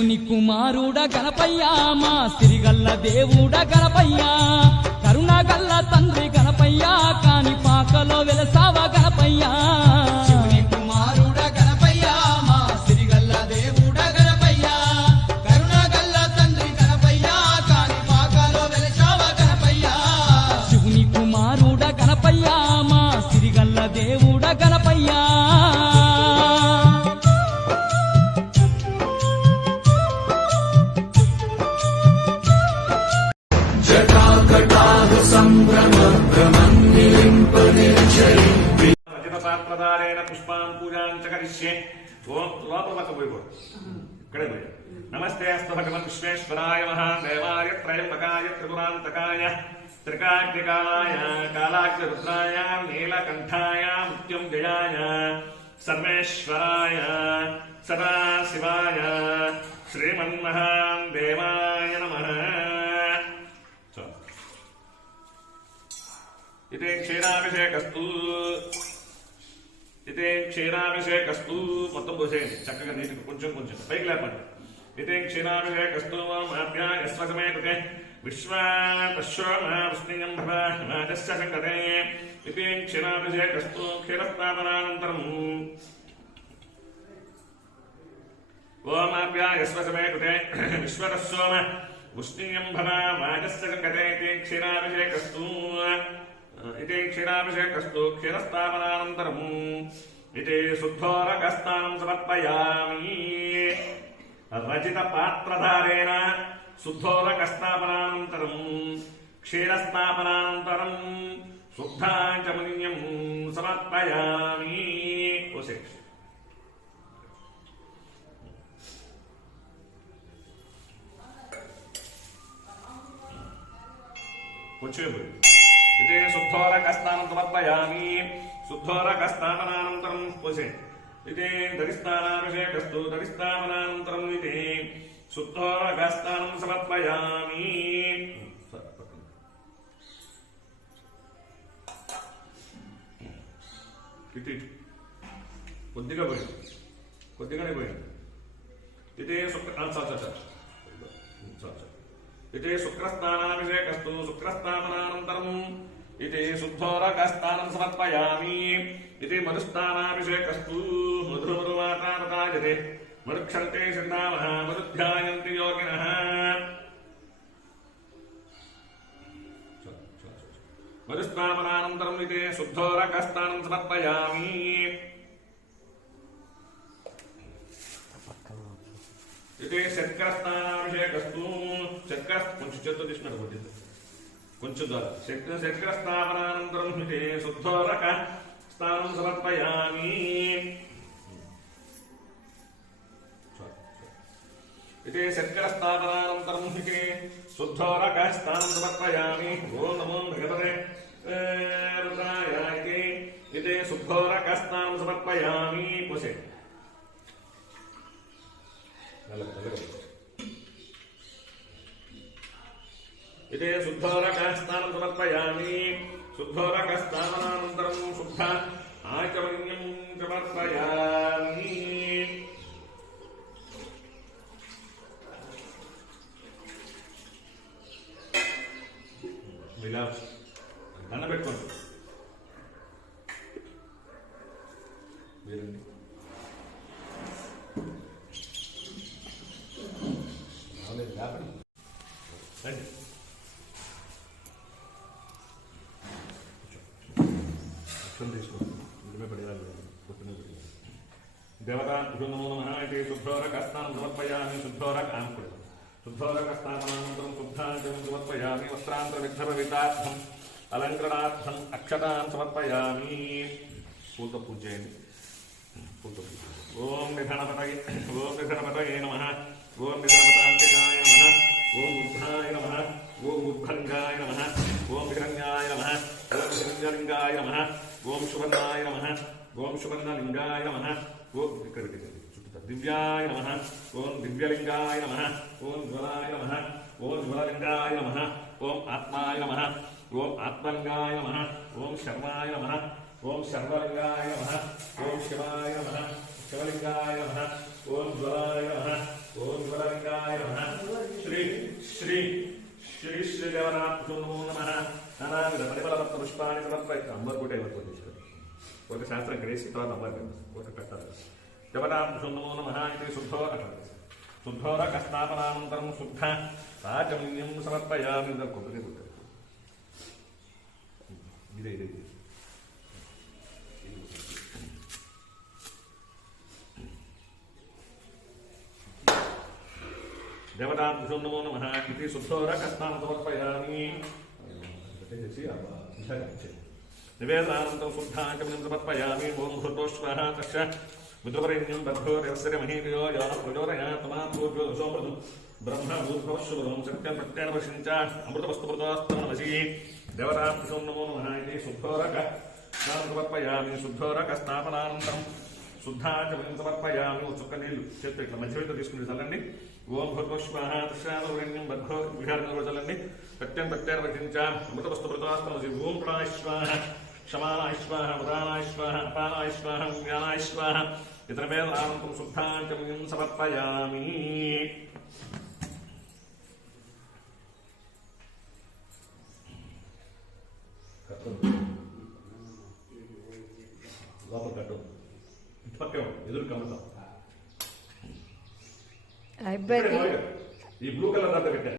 శివుని కుమారుడ గణపయ్య మా సిరిగల్ల దేవుడ గణపయ్య కరుణగల్ల తండ్రి గణపయ్య కాని పాకలో వెలసావ గణపయ్య శివుని కుమారుడ గణపయ్య మా సిరిగల్ల దేవుడ గణపయ్య కరుణగల్ల తండ్రి గణపయ్య కాని పాకలో వెలసావ గణపయ్య శివుని కుమారుడ గణపయ్య మా సిరిగల్ల దేవుడ గణపయ్య पुष्पां पूजां च करिष्ये ओम नमस्ते अस्तु भगवन् विश्वेश्वराय महादेवाय त्रयंबकाय त्रिपुरान्तकाय त्रिकाग्निकालाय कालाग्निरुद्राय नीलकण्ठाय मृत्युञ्जयाय सर्वेश्वराय सदाशिवाय श्रीमन्महादेवाय नमः। इति क्षीराभिषेकस्तु इते क्षीराभिषेकस्तु మొత్తం పోసేయండి చక్కగా నీటికి కొంచెం కొంచెం పైకి లేపండి इते क्षीराभिषेकस्तु माभ्यायस्वसमेतते विश्वापश्वमावस्नियं भवाजस्य संगते इते क्षीराभिषेकस्तु क्षीरस्तापनानन्तरम् ओमाभ्यायस्वसमेतते विश्वतस्सोम वस्नियं भवाजस्य संगते इते क्षीराभिषेकस्तु इति क्षीराभिषेकस्तु क्षीरस्तापनानन्तरम् इति शुद्धोरकस्नानं समर्पयामि रचितपात्रधारेण शुद्धोरकस्नापनानन्तरम् क्षीरस्नापनानन्तरम् शुद्धाचमनीयं समर्पयामि। इति शुद्धोरकस्नानं समर्पयामि शुद्धोरकस्नापनानन्तरं पोषे इति दरिस्तानाभिषेकस्तु दरिस्तापनानन्तरम् इति शुद्धोरकस्नानं समर्पयामि। इति కొద్దిగా పోయింది కొద్దిగానే పోయింది ఇదే इति शुक्रस्नानाभिषेकस्तु शुक्रस्नापनानन्तरम् इति शुद्धोरकस्नानं समर्पयामि इति मधुस्नानाभिषेकस्तु मधुमधुमातापतायते मधुक्षन्ते सिन्धामः मधुध्यायन्ति योगिनः मधुस्नापनानन्तरम् इति शुद्धोरकस्नानं समर्पयामि इति शर्करस्नानाभिषेकस्तु शर्कर కొంచెం చేత్తో తీసుకున్నాడు కొంచెం ద్వారా శర్కరస్నాపనానంతరం इति शुद्धोरक स्नानं समर्पयामि इति शर्करस्नापनानन्तरम् इति शुद्धोरक स्नानं समर्पयामि। ओम नमो भगवते रुद्राय इति शुद्धोरक स्नानं समर्पयामि। पोषे इति शुद्धोरकस्नानं समर्पयामि शुद्धोरकस्नापनानन्तरं शुद्ध आचमनीयं समर्पयामि। विलास దండ పెట్టుకోండి देवता नमो नमः इति शुद्धोरकस्नानं समर्पयामि शुद्धोरकस्नापनानन्तरं शुद्धाचमनीयं समर्पयामि वस्त्रान्तरविद्धभवितार्थम् अलङ्करणार्थम् अक्षतान् समर्पयामि। पूर्व पूजयामि ओम निधनपतये नमः ओम निधनपतान्तिकाय नमः ओम बुद्धाय नमः ओम बुद्धलिंगाय नमः ओम हिरण्याय नमः ओम हिरण्यलिंगाय नमः ओम सुवर्णाय नमः ओम सुवर्णलिंगाय नमः ओम दिव्याय नमः ओम दिव्यलिंगाय नमः ओम ज्वलाय नमः ओम ज्वललिंगाय नमः ओम आत्माय नमः ओम आत्मलिंगाय नमः ओम शर्माय नमः ओम शर्वलिंगाय नमः ओम शिवाय नमः शिवलिंगाय नमः ओम ज्वलाय नमः ओम ज्वललिंगाय శ్రీ శ్రీ శ్రీదేవనాభ్యో నమో నమః నానావిధ పరిమళరత్న పుష్పాన్ని సమర్పయిస్తాం అమ్మరు కూడా ఎవరు తీసుకొని ఒక శాస్త్రం కడేసి తర్వాత అమ్మరు ఒక పెట్టాలి దేవనాభ్యో నమో నమః ఇది శుద్ధోరకస్నాపనానంతరం శుద్ధ రాజమున్యం సమర్పయామి కొబ్బరి ఇదే ఇదే దేవతాభ్యో నమో నమః ఇది శుద్ధోరకస్నానం సమర్పయామి నివేదనానంతరం శుద్ధాచమనం సమర్పయామి ఓం భూతోష్వః తస్య విద్రువరేణ్యం దర్భోరవస్య మహీర్యో యో ప్రచోదయాత్ తమాభూభ్యో దశోమృతం బ్రహ్మ భూర్భవశ్వరం సత్యం ప్రత్యేన వశించ అమృతవస్తుప్రదోస్తమనమసి దేవతాభ్యో నమో నమః ఇది శుద్ధోరకస్నానం సమర్పయామి శుద్ధోరకస్నాపనానంతరం శుద్ధాచమనం సమర్పయామి చుక్క నీళ్లు చేతి ఇట్లా మధ్యలో తీసుకుని చల్లండి ఓం భూర్భవశ్వః తస్యావరణ్యం బద్ధో విహారంలో చల్లండి ప్రత్యేన ప్రత్యేన వశించ అమృతవస్తుప్రదోస్తమనసి ఓం ప్రాణాశ్వాహ क्षमानाय स्वाहा उदानाय स्वाहा अपानाय स्वाहा ज्ञानाय स्वाहा इतरमेवानंतं शुद्धांचमयं समर्पयामि లోపల కట్టు పక్కన ఎదురు కమ్మతా అయిపోయింది ఈ బ్లూ కలర్ దాంట్లో పెట్టా